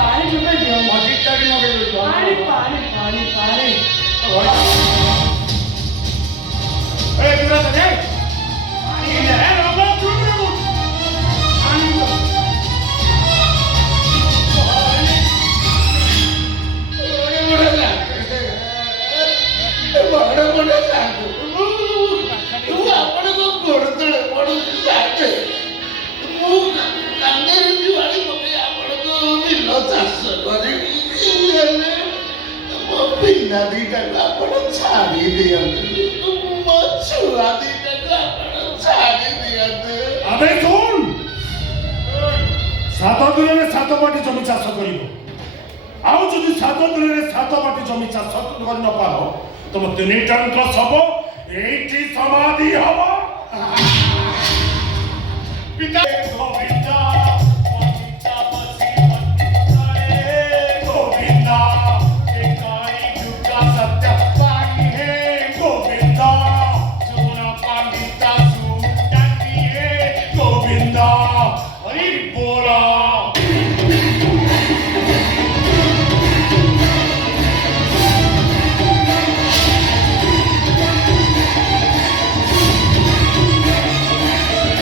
पानी टोपे दियो मजिटारी मगे पानी पानी पानी पानी ए दूरा तो जाए पानी ले रे बाबा चुप रे पानी तो ବଡ଼ ବଡ଼ ସାଙ୍ଗୁ ତୁ ଆପଣଙ୍କ ଗୋଡ଼ ତଳେ ପଡ଼ୁଛି ସାଙ୍ଗେ ମୁଁ କାଙ୍ଗରେ ଜୁଆଡ଼ି ପକେଇ ଆପଣଙ୍କ ବିଲ ଚାଷ କରିବି ହେଲେ ମୋ ପିଲା ଦିଟାକୁ ଆପଣ ଛାଡ଼ି ଦିଅନ୍ତୁ ମୋ ଛୁଆ ଦିଟାକୁ ଆପଣ ଛାଡ଼ି ଦିଅନ୍ତୁ अबे सुन सात दिन में सात बाटी जमी चाष कर आउ जदि सात दिन में सात बाटी जमी चाष कर न पार तुम तीन टन सब एठी समाधि हवा पिता